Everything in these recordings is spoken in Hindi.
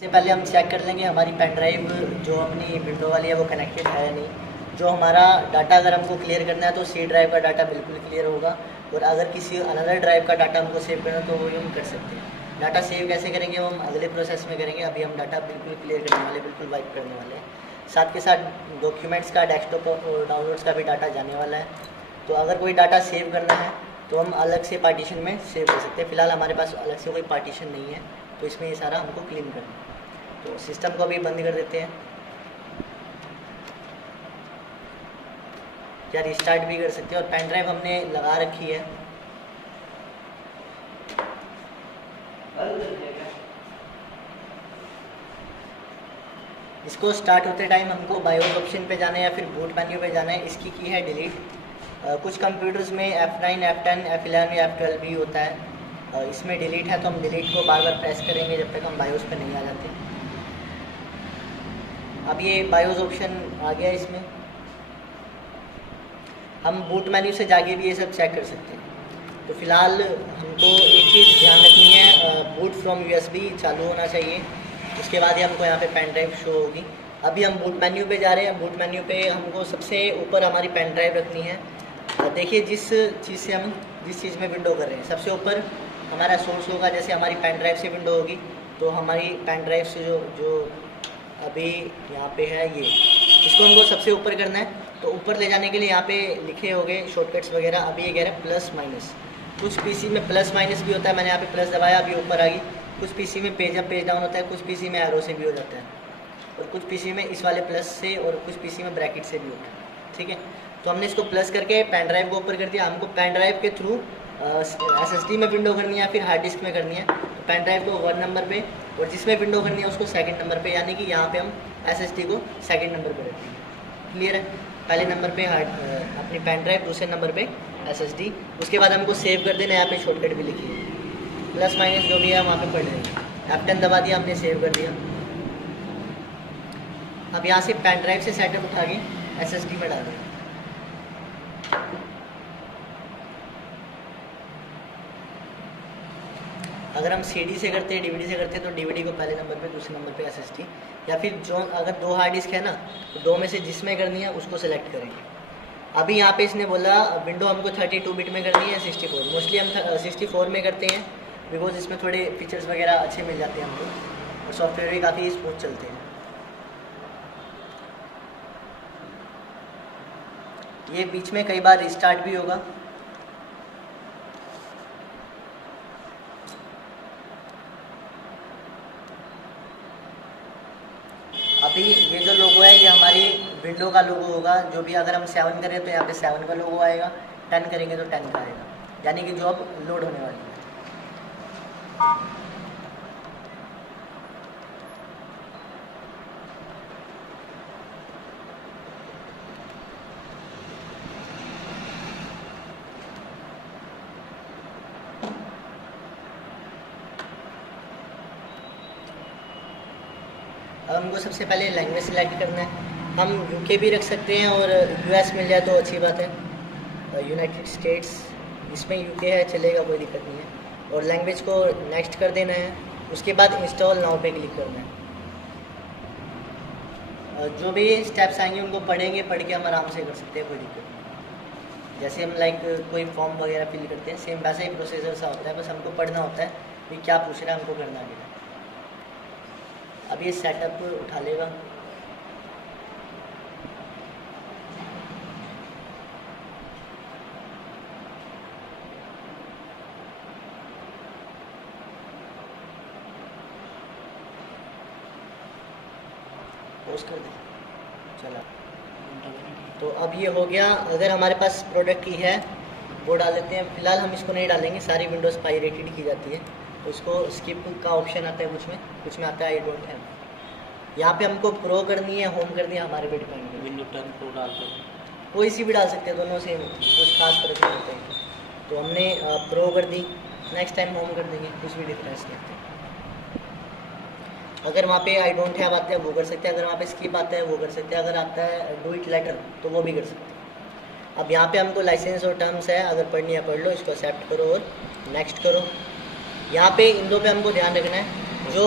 सबसे पहले हम चेक कर लेंगे हमारी पेन ड्राइव जो अपनी विंडो वाली है वो कनेक्टेड है या नहीं। जो हमारा डाटा अगर हमको क्लियर करना है तो सी ड्राइव का डाटा बिल्कुल क्लियर होगा, और अगर किसी अनदर ड्राइव का डाटा हमको सेव करना है तो वो हम कर सकते हैं। डाटा सेव कैसे करेंगे वो हम अगले प्रोसेस में करेंगे। अभी हम डाटा बिल्कुल क्लियर करने वाले, बिल्कुल वाइप करने वाले हैं। साथ के साथ डॉक्यूमेंट्स का, डेस्कटॉप और डाउनलोड्स का भी डाटा जाने वाला है। तो अगर कोई डाटा सेव करना है तो हम अलग से पार्टीशन में सेव कर सकते हैं। फ़िलहाल हमारे पास अलग से कोई पार्टीशन नहीं है, तो इसमें ये सारा हमको क्लीन करना है। तो सिस्टम को अभी बंद कर देते हैं, या रिस्टार्ट भी कर सकते हैं। और पेन ड्राइव हमने लगा रखी है। इसको स्टार्ट होते टाइम हमको बायोस ऑप्शन पे जाना है या फिर बूट मेन्यू पे जाना है। इसकी की है डिलीट। कुछ कंप्यूटर्स में F9, F10, F11 या F12 भी होता है। इसमें डिलीट है तो हम डिलीट को बार बार प्रेस करेंगे जब तक हम बायोस पे नहीं आ जाते। अब ये बायोस ऑप्शन आ गया। इसमें हम बूट मेन्यू से जाके भी ये सब चेक कर सकते हैं। तो फिलहाल हमको एक चीज़ ध्यान रखनी है, बूट फ्रॉम USB चालू होना चाहिए। उसके बाद ही हमको यहाँ पे पेन ड्राइव शो होगी। अभी हम बूट मेन्यू पे जा रहे हैं। बूट मेन्यू पे हमको सबसे ऊपर हमारी पेन ड्राइव रखनी है। देखिए जिस चीज़ में विंडो कर रहे हैं, सबसे ऊपर हमारा सोर्स होगा। जैसे हमारी पेन ड्राइव से विंडो होगी तो हमारी पेन ड्राइव से जो अभी यहाँ पे है ये, इसको हमको सबसे ऊपर करना है। तो ऊपर ले जाने के लिए यहाँ पे लिखे होंगे शॉर्टकट्स वगैरह। अभी ये कह रहा है प्लस माइनस। कुछ पीसी में प्लस माइनस भी होता है। मैंने यहाँ पे प्लस दबाया, अभी ऊपर आ गई। कुछ पीसी में पेज अप पेज डाउन होता है, कुछ पीसी में एरो से भी हो जाता है, और कुछ पीसी में इस वाले प्लस से, और कुछ पीसी में ब्रैकेट से भी होता है। ठीक है, तो हमने इसको प्लस करके पेन ड्राइव को ऊपर कर दिया। हमको पेन ड्राइव के थ्रू SSD में विंडो करनी है या फिर हार्ड डिस्क में करनी है। तो पेन ड्राइव को 1 नंबर पे, और जिसमें विंडो करनी है उसको 2nd नंबर पे, यानी कि यहाँ पे हम SSD को 2nd नंबर पे रखते हैं। क्लियर है? पहले नंबर पे अपनी पेन ड्राइव, दूसरे नंबर पे SSD। उसके बाद हमको सेव कर देना है। यहाँ पे शॉर्टकट भी लिखी है, प्लस माइनस जो भी है वहाँ पे पढ़ लेंगे। F10 दबा दिया, हमने सेव कर दिया। अब यहाँ से पेन ड्राइव से सेटअप उठा के SSD में डाल दें। अगर हम CD से करते हैं, DVD से करते हैं, तो DVD को पहले नंबर पे, दूसरे नंबर पे SSD, या फिर जो अगर 2 हार्ड डिस्क है ना, तो 2 में से जिसमें करनी है उसको सेलेक्ट करेंगे। अभी यहाँ पे इसने बोला विंडो हमको 32 बिट में करनी है, 64। मोस्टली हम 64 में करते हैं, बिकॉज इसमें थोड़े फीचर्स वगैरह अच्छे मिल जाते हैं हमको, और सॉफ्टवेयर भी काफ़ी स्मूथ चलते हैं। ये बीच में कई बार रिस्टार्ट भी होगा। अभी ये जो लोगो है ये हमारी विंडो का लोगो होगा। जो भी अगर हम 7 करें तो यहाँ पे 7 का लोगो आएगा, 10 करेंगे तो 10 का आएगा, यानी कि जो अब लोड होने वाली है। अब हमको सबसे पहले लैंग्वेज सेलेक्ट करना है। हम UK भी रख सकते हैं, और US मिल जाए तो अच्छी बात है। यूनाइटेड स्टेट्स, इसमें UK है, चलेगा, कोई दिक्कत नहीं है। और लैंग्वेज को नेक्स्ट कर देना है। उसके बाद इंस्टॉल नाउ पे क्लिक करना है। जो भी स्टेप्स आएंगे उनको पढ़ेंगे, पढ़ के हम आराम से कर सकते हैं, कोई दिक्कत नहीं। जैसे हम कोई फॉर्म वगैरह फिल करते हैं, सेम वैसा ही प्रोसीजर सा होता है, बस हमको पढ़ना होता है कि क्या पूछ रहा है, हमको करना है। अब ये सेटअप उठा लेगा। पोस्ट कर दे, चला। तो अब ये हो गया। अगर हमारे पास प्रोडक्ट की है वो डाल देते हैं। फिलहाल हम इसको नहीं डालेंगे, सारी विंडोज़ पायरेटेड की जाती है। उसको स्किप का ऑप्शन आता है, कुछ में आता है आई डोंट हैव। यहाँ पे हमको प्रो करनी है, होम करनी है, हमारे पे डिपेंड है। विंडो 10 प्रो डालते हैं, कोई सी भी डाल सकते हैं, दोनों सेम, कुछ खास फर्क नहीं होता है। तो हमने प्रो कर दी, नेक्स्ट टाइम होम कर देंगे, कुछ भी डिफरेंस नहीं होता है। अगर वहाँ पे आई डोंट हैव आता है वो कर सकते हैं, अगर वहाँ पे स्किप आता है वो कर सकते हैं, अगर आता है डू इट लेटर तो वो भी कर सकते हैं। अब यहाँ पे हमको लाइसेंस और टर्म्स है, अगर पढ़नी है पढ़ लो, इसको एक्सेप्ट करो और नेक्स्ट करो। यहाँ पे इन दो पे हमको ध्यान रखना है। जो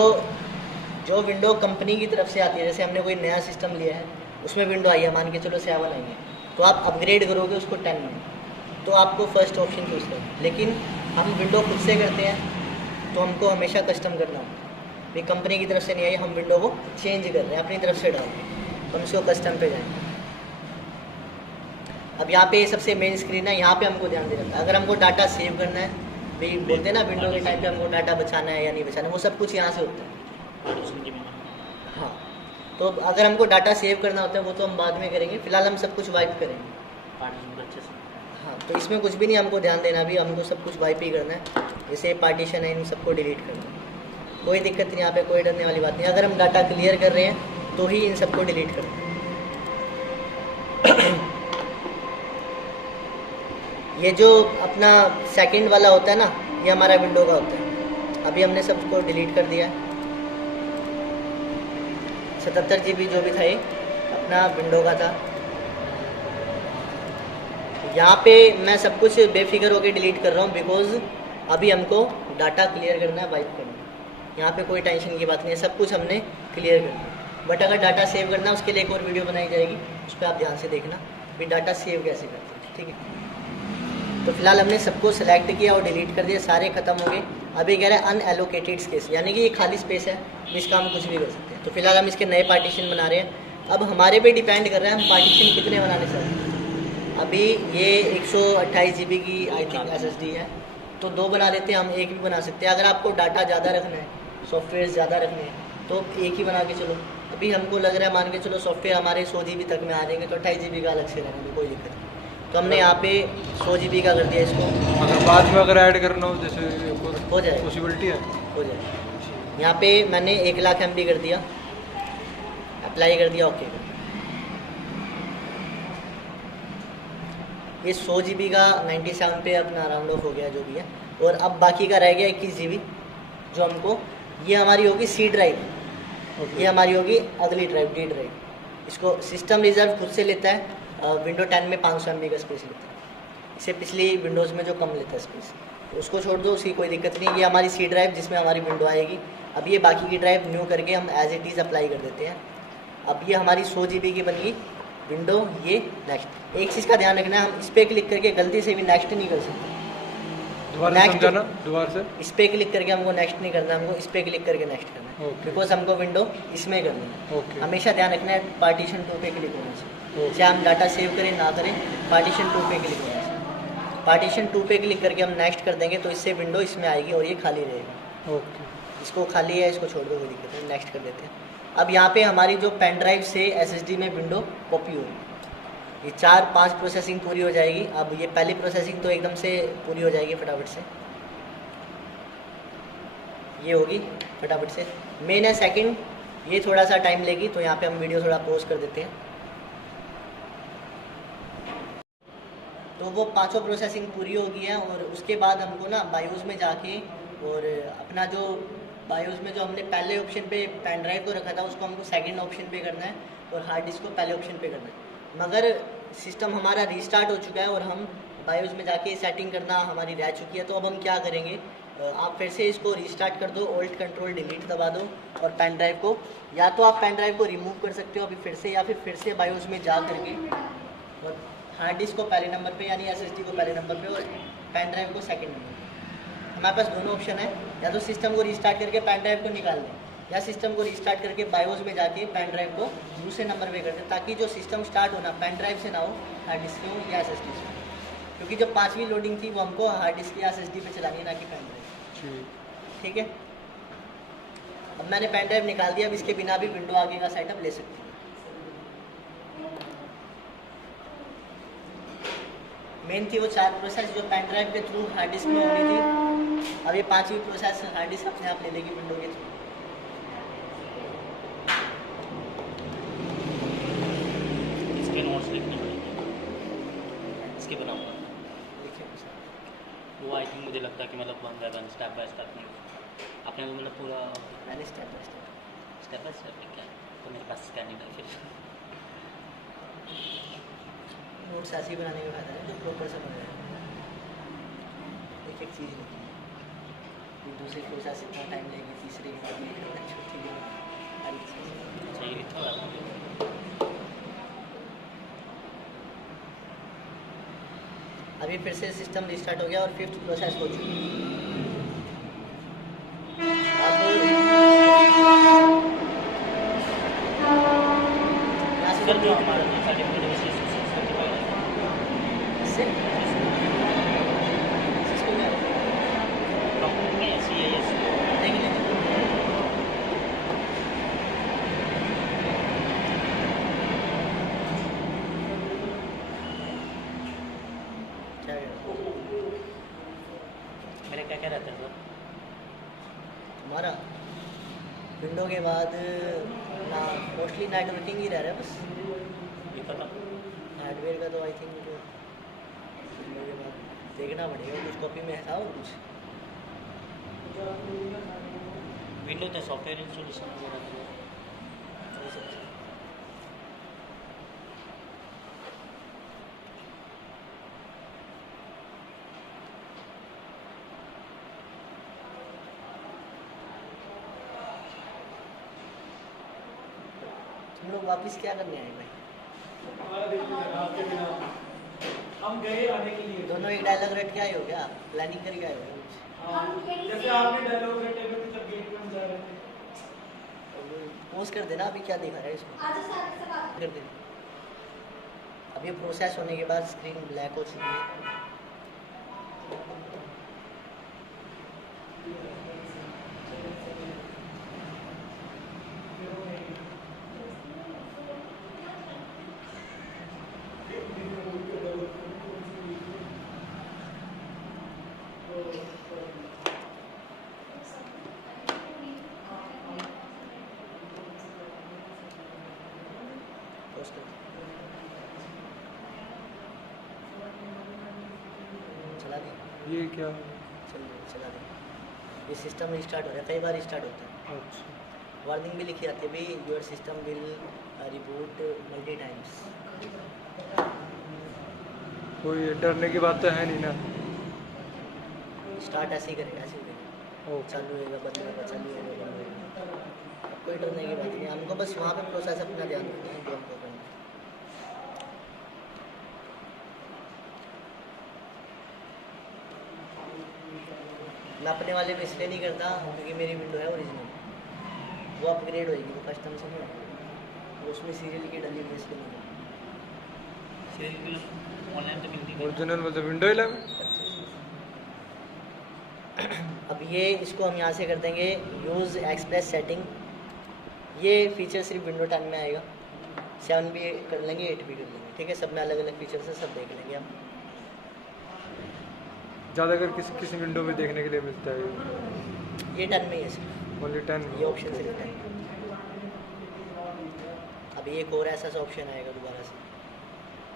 जो विंडो कंपनी की तरफ से आती है, जैसे हमने कोई नया सिस्टम लिया है उसमें विंडो आई है, मान के चलो 7 आई है, तो आप अपग्रेड करोगे उसको 10 में, तो आपको फर्स्ट ऑप्शन चूज़ करें। लेकिन हम विंडो खुद से करते हैं तो हमको हमेशा कस्टम करना होता है। भाई कंपनी की तरफ से नहीं आई, हम विंडो को चेंज कर रहे हैं, अपनी तरफ से डालेंगे, तो हम इसको कस्टम पे जाएंगे। अब यहाँ पे सबसे मेन स्क्रीन है, यहाँ पे हमको ध्यान देना है। अगर हमको डाटा सेव करना है, भाई बोलते हैं ना विंडो के टाइम पे हमको डाटा बचाना है या नहीं बचाना है, वो सब कुछ यहाँ से होता है। हाँ, तो अगर हमको डाटा सेव करना होता है वो तो हम बाद में करेंगे, फिलहाल हम सब कुछ वाइप करेंगे अच्छे से। हाँ, तो इसमें कुछ भी नहीं हमको ध्यान देना, भी हमको सब कुछ वाइप ही करना है। जैसे पार्टीशन है, इन सबको डिलीट करना है, कोई दिक्कत नहीं, यहाँ पे कोई डरने वाली बात नहीं। अगर हम डाटा क्लियर कर रहे हैं तो ही इन सबको डिलीट करना है। ये जो अपना सेकंड वाला होता है ना, ये हमारा विंडो का होता है। अभी हमने सबको डिलीट कर दिया है। 77 GB जो भी था ये अपना विंडो का था। यहाँ पे मैं सब कुछ बेफिक्र होकर डिलीट कर रहा हूँ, बिकॉज अभी हमको डाटा क्लियर करना है, वाइप करना है। यहाँ पे कोई टेंशन की बात नहीं है, सब कुछ हमने क्लियर करना है। बट अगर डाटा सेव करना है उसके लिए एक और वीडियो बनाई जाएगी, उस पर आप ध्यान से देखना भी डाटा सेव कैसे करते हैं, ठीक है। तो फिलहाल हमने सबको सेलेक्ट किया और डिलीट कर दिया, सारे खत्म हो गए। अभी कह रहा है अनएलोकेटेड स्पेस, यानी कि ये खाली स्पेस है जिसका हम कुछ भी कर सकते हैं। तो फिलहाल हम इसके नए पार्टीशन बना रहे हैं। अब हमारे पे डिपेंड कर रहा है हम पार्टीशन कितने बनाने चाहते हैं। अभी ये 128 GB की आई थिंक SSD है, तो 2 बना लेते हैं हम, एक भी बना सकते हैं। अगर आपको डाटा ज़्यादा रखना है, सॉफ्टवेयर ज़्यादा रखने हैं, तो एक ही बना के चलो। अभी हमको लग रहा है मान के चलो सॉफ्टवेयर हमारे 100 GB तक में आ जाएंगे, तो 28 GB का अलग से रहने, कोई दिक्कत नहीं। तो हमने यहाँ पे 100 GB का कर दिया इसको। अगर बाद में अगर ऐड करना हो जैसे हो जाए, पॉसिबिलिटी है, हो जाए। यहाँ पे मैंने 1 लाख MB कर दिया, अप्लाई कर दिया, ओके कर दिया। ये 100 GB का 97 पे अपना राउंड ऑफ हो गया जो भी है। और अब बाकी का रह गया 21 GB, जो हमको, ये हमारी होगी C ड्राइव, ये हमारी होगी अगली ड्राइव D ड्राइव। इसको सिस्टम रिजर्व खुद से लेता है, विंडो 10 में 500 MB का स्पेस लेता है, इससे पिछली विंडोज़ में जो कम लेता है स्पेस, तो उसको छोड़ दो, उसकी कोई दिक्कत नहीं। ये हमारी C ड्राइव जिसमें हमारी विंडो आएगी। अब ये बाकी की ड्राइव न्यू करके हम एज इट इज़ अप्लाई कर देते हैं। अब ये हमारी 100 GB की बन गई विंडो। ये नेक्स्ट, एक चीज़ का ध्यान रखना है, हम इस पर क्लिक करके गलती से भी नेक्स्ट नहीं कर सकते। दोबारा से इस पर क्लिक करके हमको नेक्स्ट नहीं करना, हमको इस पर क्लिक करके नेक्स्ट करना है, बिकॉज हमको विंडो इसमें करनी है। हमेशा ध्यान रखना है पार्टीशन 2 पे क्लिक होना चाहिए, चाहे हम डाटा सेव करें ना करें, पार्टीशन 2 पे क्लिक होना चाहिए। पार्टीशन 2 पे क्लिक करके हम नेक्स्ट कर देंगे तो इससे विंडो इसमें आएगी और ये खाली रहेगा। इसको खाली है, इसको छोड़ दो, कोई दिक्कत नहीं, नेक्स्ट कर देते हैं। अब यहाँ पे हमारी जो पेन ड्राइव से SSD में विंडो कॉपी होगी, ये 4-5 प्रोसेसिंग पूरी हो जाएगी। अब ये पहली प्रोसेसिंग तो एकदम से पूरी हो जाएगी फटाफट से, ये होगी फटाफट से। मेन है सेकंड, ये थोड़ा सा टाइम लेगी, तो यहाँ पे हम वीडियो थोड़ा पॉज कर देते हैं। तो वो 5 प्रोसेसिंग पूरी हो गई है और उसके बाद हमको ना बायोस में जाके और अपना जो बायोस में जो हमने पहले ऑप्शन पे पेन ड्राइव को रखा था उसको हमको सेकंड ऑप्शन पे करना है और हार्ड डिस्क को पहले ऑप्शन पे करना है। मगर सिस्टम हमारा रीस्टार्ट हो चुका है और हम बायोस में जाके सेटिंग करना हमारी रह चुकी है। तो अब हम क्या करेंगे, आप फिर से इसको रीस्टार्ट कर दो, ऑल्ट कंट्रोल डिलीट दबा दो और पेन ड्राइव को, या तो आप पेन ड्राइव को रिमूव कर सकते हो अभी फिर से, या फिर से बायोस में जा करके और हार्ड डिस्क को पहले नंबर पे यानी SSD को पहले नंबर पे और पेन ड्राइव को सेकंड नंबर पे। हमारे पास दोनों ऑप्शन है, या तो सिस्टम को रीस्टार्ट करके पेन ड्राइव को निकाल दें, या सिस्टम को रीस्टार्ट करके बायोस में जाके पेन ड्राइव को दूसरे नंबर पे कर दें, ताकि जो सिस्टम स्टार्ट होना पेन ड्राइव से ना हो, हार्ड डिस्क से हो या SSD से। क्योंकि जो 5वीं लोडिंग थी वो हमको हार्ड डिस्क या SSD पे चलानी है, ना कि पेन ड्राइव। ठीक है, अब मैंने पेन ड्राइव निकाल दिया। अब इसके बिना भी विंडो आगे का सेटअप ले सकते हैं। मेन थी वो 4 प्रोसेस जो पेन ड्राइव के थ्रू हार्ड डिस्क में होनी थी। अब ये 5वीं प्रोसेस हार्ड डिस्क अपने आप ले लेगी विंडो के थ्रू। इसके नोट्स लिखने पड़ेंगे, इसके बनाऊंगा। वो आई थिंक मुझे लगता है कि मतलब one by one step by step नहीं, आपने तो मतलब पूरा मैंने स्टेप बाय स्टेप क्या, तो मेरे पास स्कैनिंग है फिर नोट्स ऐसे ही बनाने का फायदा है तो प्रॉपर से बन जाएगा। एक चीज़ लिखी, दूसरी प्रोसेस इतना टाइम लेगी, तीसरी चौथी अभी फिर से सिस्टम रिस्टार्ट हो गया और 5th प्रोसेस हो चुकी है। अब यहाँ से सर जो हमारा जो सर्टिफिकेट है सर्टिफाइड है इससे सिस्टम में कंपनी में CIS देख लेंगे। क्या मेरे क्या क्या रहता है सर? हमारा विंडो के बाद ना मोस्टली नेटवर्किंग ही रह रहा है बस। ये पता हार्डवेयर का तो आई थिंक विंडो के बाद देखना पड़ेगा, कुछ कॉपी में था और कुछ विंडो तो सॉफ्टवेयर इंस्टॉलेशन वगैरह तो वो सब चीज़। तुम लोग वापस क्या करने आए भाई? हम गए आने के लिए। दोनों एक डायलॉग रट के आए हो क्या? प्लानिंग करके आए हो क्या कुछ? जैसे आपने डायलॉग रटे हुए थे जब गेट में जा रहे थे। पोस्ट कर देना अभी क्या दिखा रहा है इसमें, कर देना। अब ये प्रोसेस होने के बाद स्क्रीन ब्लैक हो चुकी है। पोस्ट कर चला दी, ये क्या? चला दी। ये सिस्टम रिस्टार्ट हो रहा है, कई बार रिस्टार्ट होता है। अच्छा, वार्निंग भी लिखी आती है भाई, your system will reboot multi times. कोई डरने की बात तो है नहीं ना? स्टार्ट ऐसे ही करेगा, ऐसे ही करेगा। ओके, चालू होएगा, बंद होएगा, चालू होएगा, बंद होएगा। कोई डरने की बात नहीं है, हमको बस वहाँ पे प्रोसेस अपना ध्यान रखना है जो हमको करना है। मैं अपने वाले में इसलिए नहीं करता क्योंकि मेरी विंडो है ओरिजिनल, वो अपग्रेड होएगी, वो कस्टम से नहीं होगी, उसमें सीरियल की डली हुई इसलिए नहीं होगी। सीरियल ऑनलाइन तो मिलती है। ओरिजिनल मतलब विंडो 11? अब ये इसको हम यहाँ से कर देंगे यूज़ एक्सप्रेस सेटिंग। ये फीचर सिर्फ विंडो 10 में आएगा, 7 भी कर लेंगे, 8 भी कर लेंगे, ठीक है। सब में अलग अलग फीचर्स है, सब देख लेंगे हम। ज़्यादातर किस विंडो में देखने के लिए मिलता है ये? ये 10 में ही है सिर्फ, ओनली 10? ये ऑप्शन सिर्फ 10 में। अब एक और ऐसा सा ऑप्शन आएगा दोबारा से,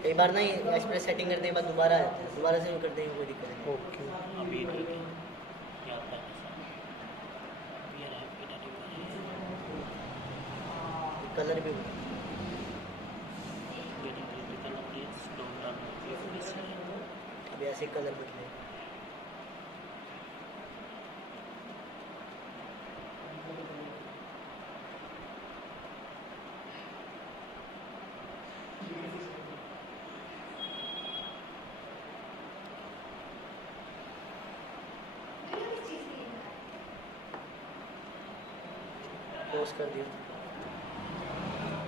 कई बार ना एक्सप्रेस सेटिंग करने के बाद दोबारा आता है, दोबारा से कर देंगे, कोई दिक्कत नहीं। ओके, अभी ठीक है ये आता है ये रहा है कलर भी बदल- अब ऐसे कलर बदले। पोस्ट कर दिया,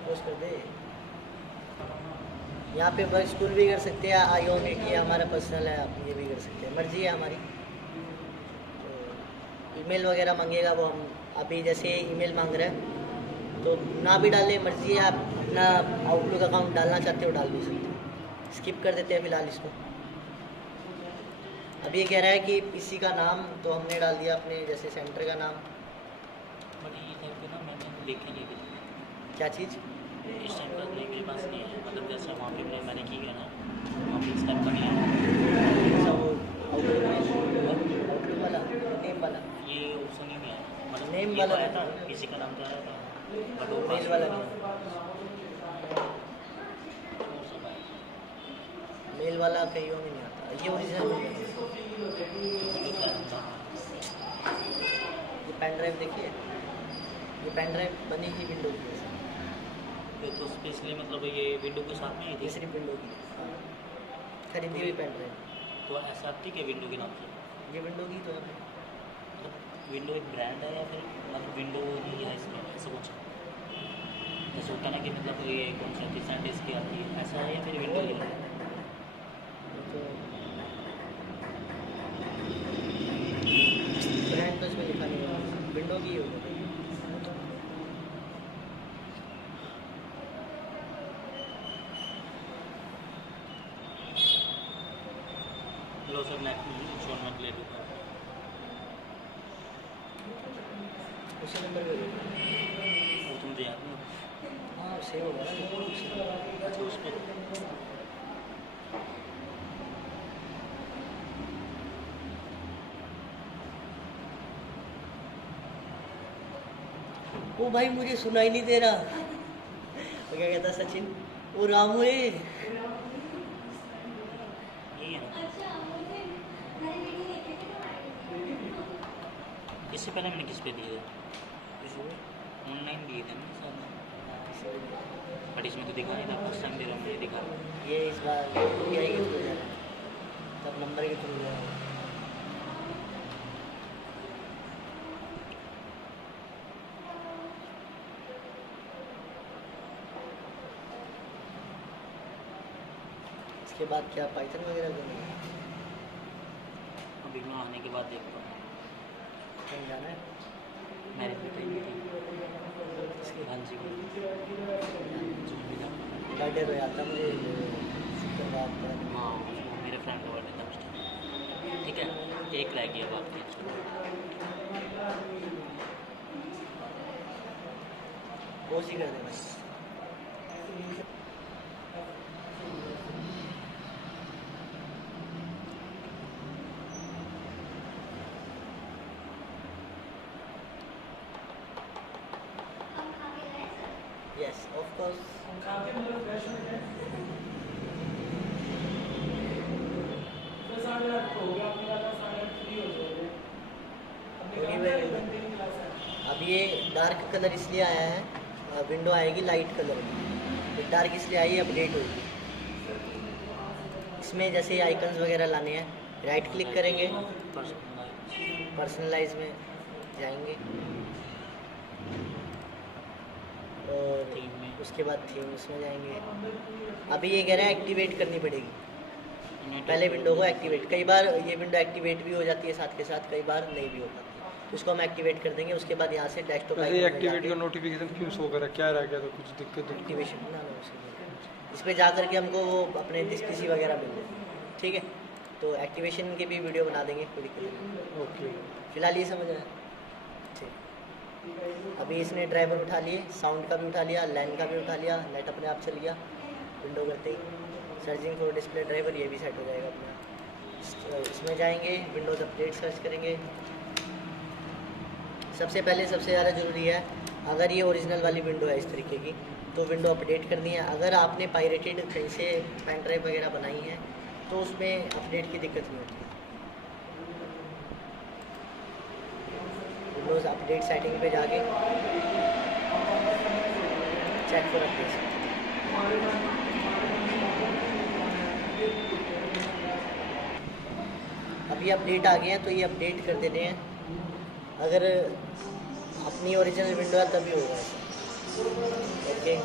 पोस्ट कर दे। यहाँ पे वर्क स्कूल भी कर सकते हैं, आईओनिक ये हमारा पर्सनल है, आप ये भी कर सकते हैं, मर्जी है हमारी। तो ईमेल वगैरह मांगेगा वो हम अभी जैसे ईमेल मांग रहे हैं तो ना भी डाले, मर्जी है, आप अपना आउटलुक अकाउंट डालना चाहते हो डाल भी सकते हो। स्किप कर देते हैं फिलहाल इसको। अभी ये कह रहा है कि पीसी का नाम, तो हमने डाल दिया अपने जैसे सेंटर का नाम। बट ये टाइप के ना मैंने देखे नहीं थे क्या चीज़? इस टाइम का नहीं मेरे पास नहीं है, मतलब जैसे वहाँ पे मैंने की गया ना वहाँ पे इस टाइप का नहीं है। ऐसा वो आउटलुक वाला नेम वाला, ये ऑप्शन ही नहीं है, मतलब Name ये वाला तो आया था, नहीं है। किसी का नाम तो आया था बट वो मेल वाला नहीं, वो सब आया मेल वाला कहीं में नहीं आता, ये ओरिजिनल मेल है। तो जो था था ये पेन ड्राइव देखिए, ये पेन ड्राइव बनी ही विंडो की है, तो स्पेशली मतलब ये विंडो के साथ में ही ये थी। सिर्फ विंडो की है, खरीदी हुई पेन ड्राइव। तो ऐसा ठीक है विंडो के नाम से, ये विंडो की तो है। मतलब विंडो एक ब्रांड है या फिर मतलब विंडो ही है इसमें ऐसा कुछ? जैसे होता है ना कि मतलब ये कौन सा आती है सैंडिस की आती है, ऐसा है या फिर विंडो ही है? तो ब्रांड तो इसमें लिखा नहीं है, विंडो की ही होगी। लो सर मैं इंस्टॉलमेंट ले लूँगा। उसी नंबर पे होगा। वो तो मुझे याद नहीं। हाँ सेव होगा ना। अच्छा उस पर ओ भाई मुझे सुनाई नहीं दे रहा। वो क्या कहता सचिन, ओ रामू रे। यही है ना? इससे पहले मैंने किस पे दिए थे? ऑनलाइन दिए थे ना सर, बट इसमें तो दिखा नहीं था। फर्स्ट टाइम दे रहा हूँ मुझे दिखा। ये इस बार UPI के थ्रू जाना है, तब नंबर के थ्रू जाएगा। इसके बाद क्या पाइथन वगैरह करना है? अभी मैं आने के बाद देखता हूँ। कहीं जाना है? मैंने बताई थी हाँ जी जून में जाऊँगा। बर्थडे तो याद था मुझे, शुक्रवार का। हाँ वो मेरे फ्रेंड का बर्थडे था उस टाइम। ठीक है एक रह गया बाकी कोशिश कर देना। Yes, of course. काफी मतलब फ्रेश हो गए। तो 8:30 हो गया, अपने वाला 8:30 फ्री हो जाएंगे। अपने काम Anyway, का घंटे की क्लास है। अब ये डार्क कलर इसलिए आया है, विंडो आएगी लाइट कलर में। ये डार्क इसलिए आई है, अपडेट होगी। इसमें जैसे आइकन्स वगैरह लाने हैं, राइट क्लिक करेंगे, पर्सनलाइज में जाएंगे और थीम में उसके बाद थीम्स में जाएंगे। अभी ये कह रहे हैं एक्टिवेट करनी पड़ेगी पहले विंडो को एक्टिवेट। कई बार ये विंडो एक्टिवेट भी हो जाती है साथ के साथ, कई बार नहीं भी हो पाती। तो इसको हम एक्टिवेट कर देंगे। उसके बाद यहाँ से डेस्कटॉप वैसे एक्टिवेट का नोटिफिकेशन क्यों शो कर रहा है, क्या रह गया? तो कुछ दिक्कत एक्टिवेशन ना इस पर जा करके हमको वो अपने पीसी वगैरह मिल जाए। ठीक है, तो एक्टिवेशन के भी वीडियो बना देंगे, कोई दिक्कत नहीं। ओके। फिलहाल ये समझ आया। ठीक, अभी इसने ड्राइवर उठा लिए, साउंड का भी उठा लिया, लैन का भी उठा लिया, नेट अपने आप चल गया विंडो करते ही। सर्चिंग फॉर डिस्प्ले ड्राइवर ये भी सेट हो जाएगा अपने आप। इसमें जाएंगे, विंडोज़ अपडेट सर्च करेंगे। सबसे पहले सबसे ज़्यादा ज़रूरी है, अगर ये ओरिजिनल वाली विंडो है इस तरीके की, तो विंडो अपडेट करनी है। अगर आपने पायरेटेड कहीं से पेन ड्राइव वगैरह बनाई है तो उसमें अपडेट की दिक्कत नहीं होती। विंडोज़ अपडेट सेटिंग पे जाके चेक फॉर अपडेट। अभी अपडेट आ गए हैं तो ये अपडेट कर देते हैं। अगर अपनी ओरिजिनल विंडो है तभी होगा ऐसा। ओके।